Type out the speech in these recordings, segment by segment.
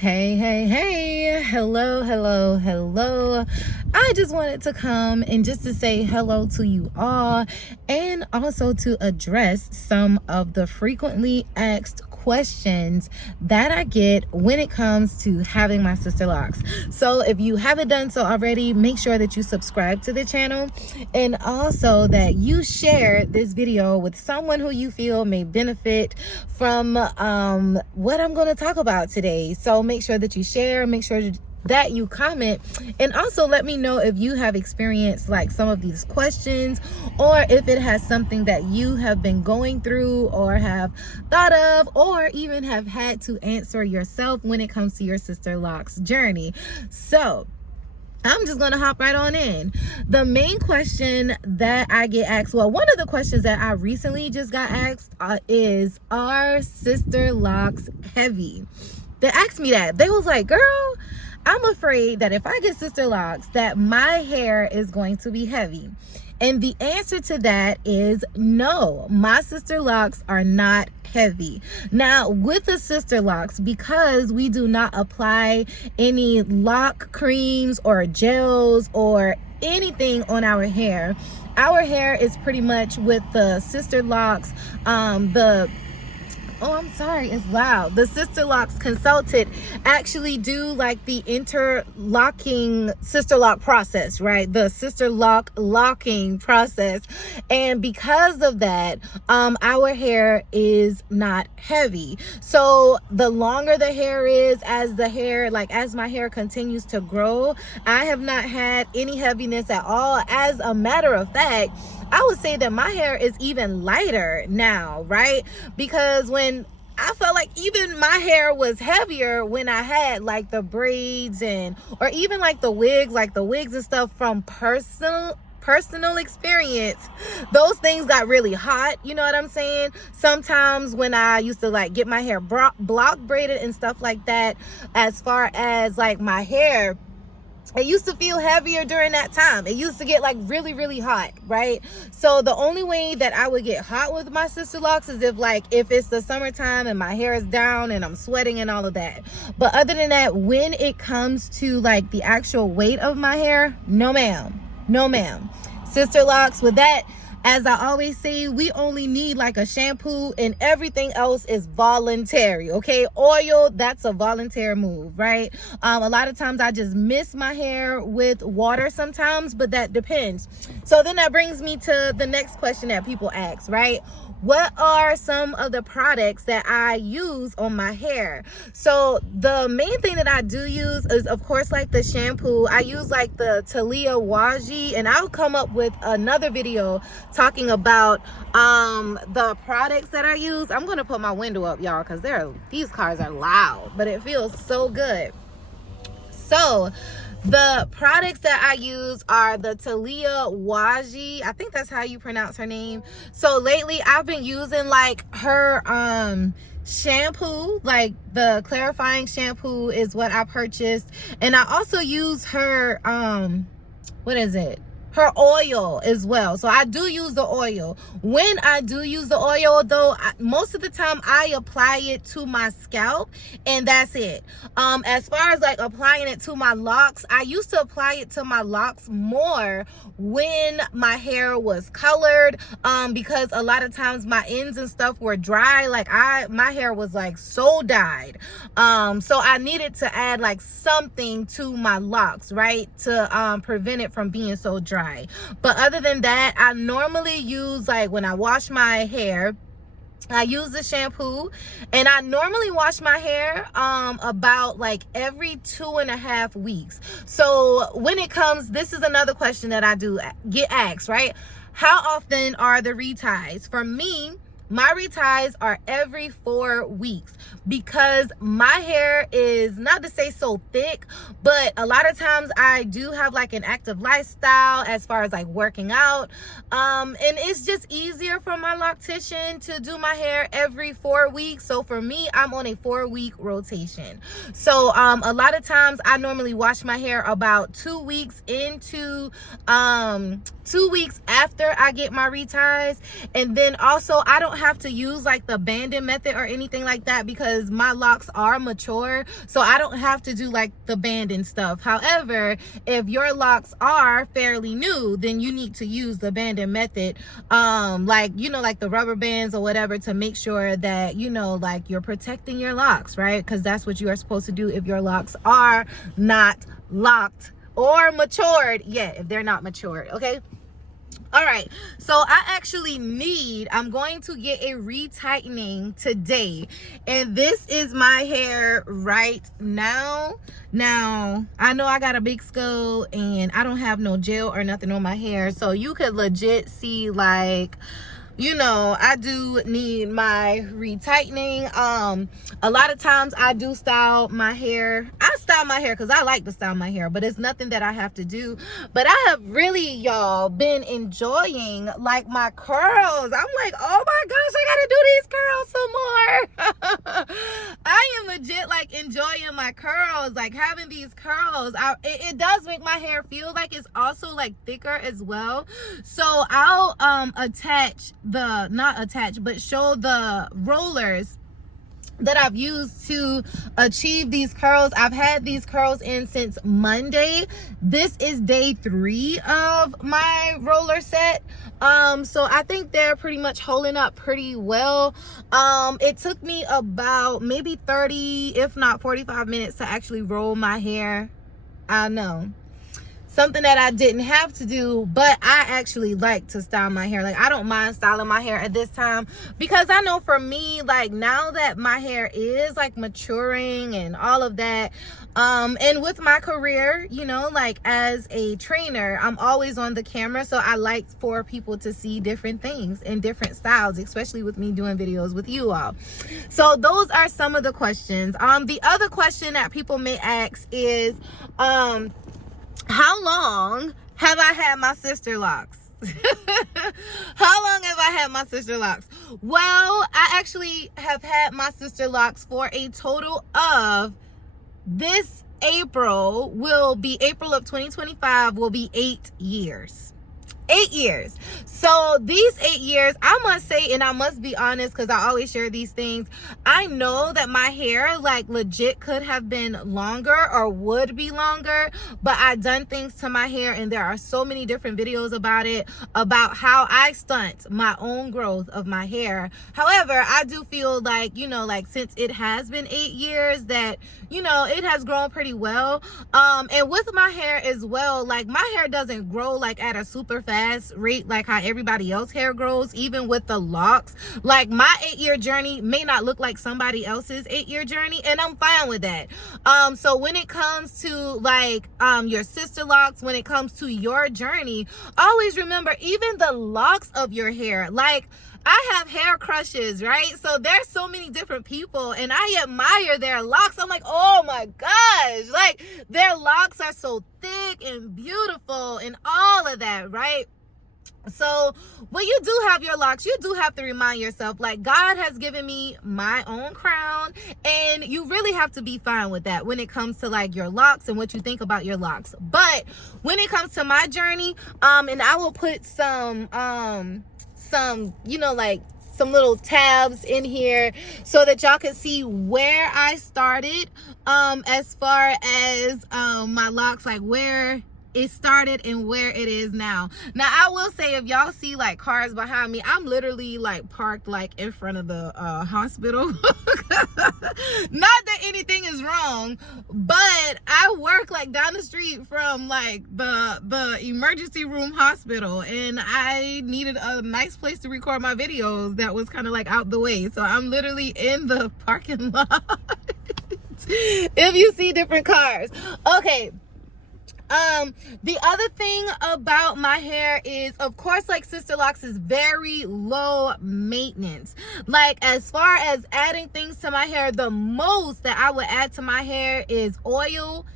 Hey, hello. I just wanted to come and just to say hello to you all and also to address some of the frequently asked questions that I get when it comes to having my sister locks. So if you haven't done so already, make sure that you subscribe to the channel and also that you share this video with someone who you feel may benefit from what I'm going to talk about today. So make sure that you share, make sure that you comment, and also let me know if you have experienced like some of these questions, or if it has something that you have been going through or have thought of, or even have had to answer yourself when it comes to your sister locks journey. So I'm just going to hop right on in. The main question that I get asked, well, one of the questions that I recently just got asked is, are sister locks heavy? They asked me that. They was like, girl, I'm afraid that if I get sister locks that my hair is going to be heavy. And the answer to that is no, my sister locks are not heavy. Now with the sister locks, because we do not apply any lock creams or gels or anything on our hair is pretty much with the Sisterlocks, I'm sorry, it's loud. The Sisterlocks consultant actually do like the interlocking Sisterlock process, right? The Sisterlock locking process. And because of that, our hair is not heavy. So the longer the hair is, as my hair continues to grow, I have not had any heaviness at all. As a matter of fact, I would say that my hair is even lighter now, right? Because when I felt like even my hair was heavier when I had like the braids or even like the wigs and stuff from personal experience, those things got really hot, you know what I'm saying? Sometimes when I used to like get my hair block braided and stuff like that, as far as like my hair, it used to feel heavier during that time. It used to get like really hot, right? So the only way that I would get hot with my sister locks is if it's the summertime and my hair is down and I'm sweating and all of that. But other than that, when it comes to like the actual weight of my hair, no ma'am. Sister locks, with that, as I always say, we only need like a shampoo and everything else is voluntary, okay? Oil, that's a voluntary move, right? A lot of times I just mist my hair with water sometimes, but that depends. So then that brings me to the next question that people ask, right? What are some of the products that I use on my hair? So the main thing that I do use is, of course, like the shampoo. I use like the Talia Waji, and I'll come up with another video talking about the products that I use. I'm gonna put my window up, y'all, because these cars are loud, but it feels so good. So the products that I use are the Talia Waji. I think that's how you pronounce her name. So lately I've been using like her shampoo, like the clarifying shampoo is what I purchased. And I also use her her oil as well. So I do use the oil. When I do use the oil though, most of the time I apply it to my scalp and that's it. As far as like applying it to my locks, I used to apply it to my locks more when my hair was colored, because a lot of times my ends and stuff were dry. Like my hair was like so dyed. So I needed to add like something to my locks, right? To prevent it from being so dry. But other than that, I normally use, like when I wash my hair, I use the shampoo, and I normally wash my hair about like every 2.5 weeks. So when it comes, this is another question that I do get asked, right? How often are the reties? For me, my reties are every 4 weeks, because my hair is, not to say so thick, but a lot of times I do have like an active lifestyle as far as like working out, and it's just easier for my loctician to do my hair every 4 weeks. So for me, I'm on a 4-week rotation. So a lot of times I normally wash my hair about 2 weeks into 2 weeks after I get my reties. And then also I don't don't have to use like the banding method or anything like that because my locks are mature, so I don't have to do like the banding stuff. However, if your locks are fairly new, then you need to use the banding method, like, you know, like the rubber bands or whatever, to make sure that, you know, like you're protecting your locks, right? Because that's what you are supposed to do if your locks are not locked or matured yet, if they're not matured. Okay. All right, so I'm going to get a retightening today, and this is my hair right now. Now, I know I got a big skull and I don't have no gel or nothing on my hair, so you could legit see, like, you know, I do need my retightening. A lot of times I do style my hair. I style my hair because I like to style my hair, but it's nothing that I have to do. But I have really, y'all, been enjoying like my curls. I'm like, oh my gosh, I gotta do these curls some more. I am legit like enjoying my curls, like having these curls. It does make my hair feel like it's also like thicker as well. So I'll show the rollers that I've used to achieve these curls. I've had these curls in since Monday. This is day 3 of my roller set. So I think they're pretty much holding up pretty well. It took me about maybe 30, if not 45 minutes to actually roll my hair. I know, something that I didn't have to do, but I actually like to style my hair. Like, I don't mind styling my hair at this time because I know for me, like, now that my hair is like maturing and all of that, and with my career, you know, like as a trainer, I'm always on the camera, so I like for people to see different things and different styles, especially with me doing videos with you all. So those are some of the questions. The other question that people may ask is, how long have I had my Sisterlocks? How long have I had my Sisterlocks? Well, I actually have had my Sisterlocks for a total of, this April of 2025 will be 8 years. 8 years. So these 8 years, I must say, and I must be honest because I always share these things, I know that my hair like legit could have been longer or would be longer, but I done things to my hair, and there are so many different videos about it, about how I stunt my own growth of my hair. However, I do feel like, you know, like since it has been 8 years, that, you know, it has grown pretty well. And with my hair as well, like my hair doesn't grow like at a super fast rate like how everybody else hair grows, even with the locks. Like my 8-year journey may not look like somebody else's 8-year journey, and I'm fine with that. So when it comes to like your Sisterlocks, when it comes to your journey, always remember, even the locks of your hair, like I have hair crushes, right? So there's so many different people, and I admire their locks. I'm like, oh my gosh, like their locks are so thick and beautiful and all of that, right? So when you do have your locks, you do have to remind yourself, like, God has given me my own crown, and you really have to be fine with that when it comes to like your locks and what you think about your locks. But when it comes to my journey, and I will put some, you know, like some little tabs in here so that y'all can see where I started, as far as my locks, like where it started and where it is now. Now I will say, if y'all see like cars behind me, I'm literally like parked like in front of the hospital. Not that anything is wrong, but I work like down the street from like the emergency room hospital, and I needed a nice place to record my videos that was kind of like out the way, so I'm literally in the parking lot. If you see different cars. Okay. The other thing about my hair is, of course, like Sisterlocks is very low maintenance. Like as far as adding things to my hair, the most that I would add to my hair is oil,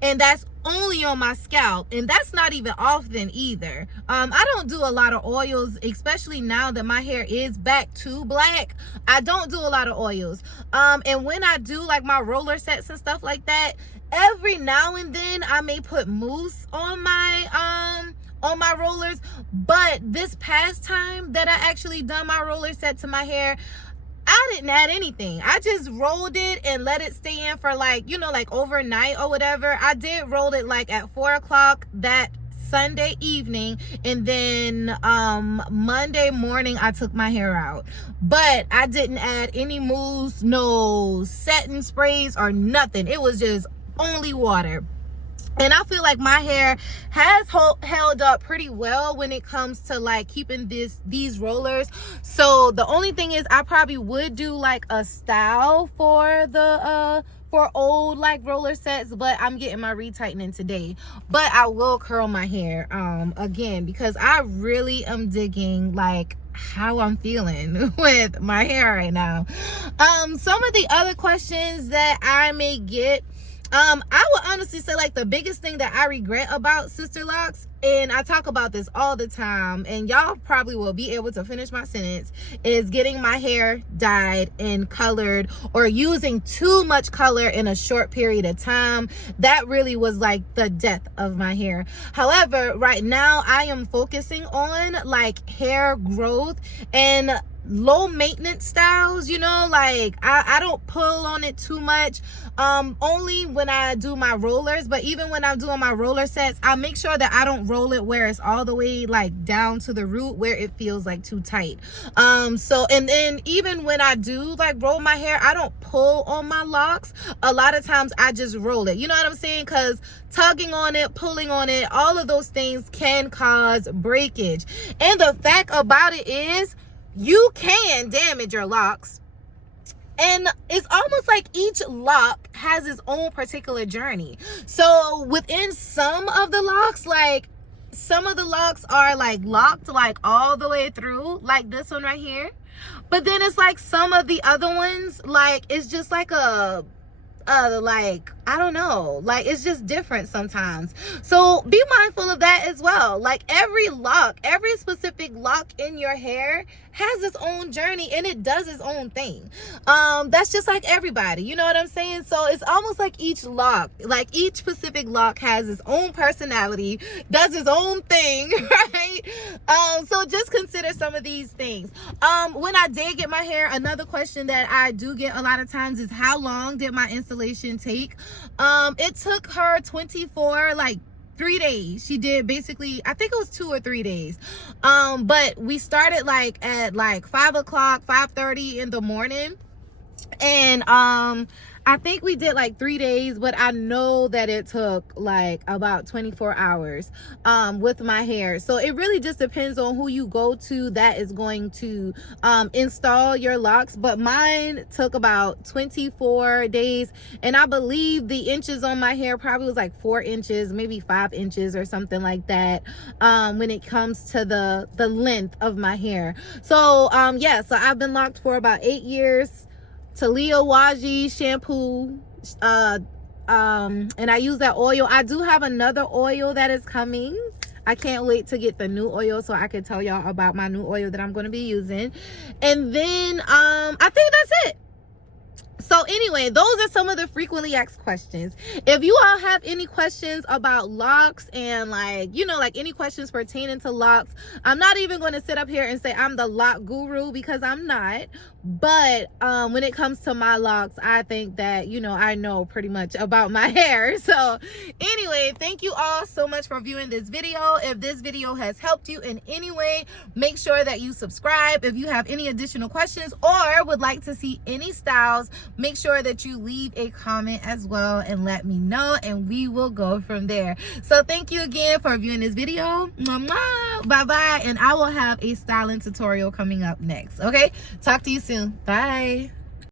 and that's only on my scalp, and that's not even often either. I don't do a lot of oils, especially now that my hair is back to black. I don't do a lot of oils. And when I do like my roller sets and stuff like that, every now and then I may put mousse on on my rollers. But this past time that I actually done my roller set to my hair, I didn't add anything. I just rolled it and let it stay in for like, you know, like overnight or whatever. I did roll it like at 4 o'clock that Sunday evening, and then Monday morning I took my hair out. But I didn't add any mousse, no setting sprays or nothing. It was just only water. And I feel like my hair has held up pretty well when it comes to like keeping these rollers. So the only thing is I probably would do like a style for the for old like roller sets, but I'm getting my retightening today. But I will curl my hair again, because I really am digging like how I'm feeling with my hair right now. Some of the other questions that I may get, I would honestly say like the biggest thing that I regret about Sisterlocks, and I talk about this all the time, and y'all probably will be able to finish my sentence, is getting my hair dyed and colored, or using too much color in a short period of time. That really was like the death of my hair. However, right now I am focusing on like hair growth and low maintenance styles, you know, like I don't pull on it too much, only when I do my rollers. But even when I'm doing my roller sets, I make sure that I don't roll it where it's all the way like down to the root where it feels like too tight. So, and then even when I do like roll my hair, I don't pull on my locks. A lot of times I just roll it, you know what I'm saying? Because tugging on it, pulling on it, all of those things can cause breakage. And the fact about it is, you can damage your locks, and it's almost like each lock has its own particular journey. So within some of the locks, like some of the locks are like locked like all the way through, like this one right here. But then it's like some of the other ones, like it's just like a like I don't know, like it's just different sometimes. So be mindful of that as well. Like every lock, every specific lock in your hair has its own journey, and it does its own thing. That's just like everybody, you know what I'm saying? So it's almost like each lock, like each specific lock has its own personality, does its own thing, right? So just consider some of these things. When I did get my hair, another question that I do get a lot of times is, how long did my installation take? It took her 3 days. She did basically, I think it was 2 or 3 days. But we started like at like 5 o'clock, 5:30 in the morning. And I think we did like 3 days, but I know that it took like about 24 hours with my hair. So it really just depends on who you go to that is going to install your locks. But mine took about 24 days, and I believe the inches on my hair probably was like 4 inches, maybe 5 inches or something like that, when it comes to the length of my hair. So yeah, so I've been locked for about 8 years. Talia Waji shampoo, and I use that oil. I do have another oil that is coming. I can't wait to get the new oil so I can tell y'all about my new oil that I'm going to be using. And then I think that's it. So anyway, those are some of the frequently asked questions. If you all have any questions about locks and like, you know, like any questions pertaining to locks, I'm not even going to sit up here and say I'm the lock guru, because I'm not. But when it comes to my locks, I think that, you know, I know pretty much about my hair. So anyway, thank you all so much for viewing this video. If this video has helped you in any way, make sure that you subscribe. If you have any additional questions or would like to see any styles, make sure that you leave a comment as well and let me know, and we will go from there. So thank you again for viewing this video. Bye bye, and I will have a styling tutorial coming up next. Okay, talk to you soon. Bye.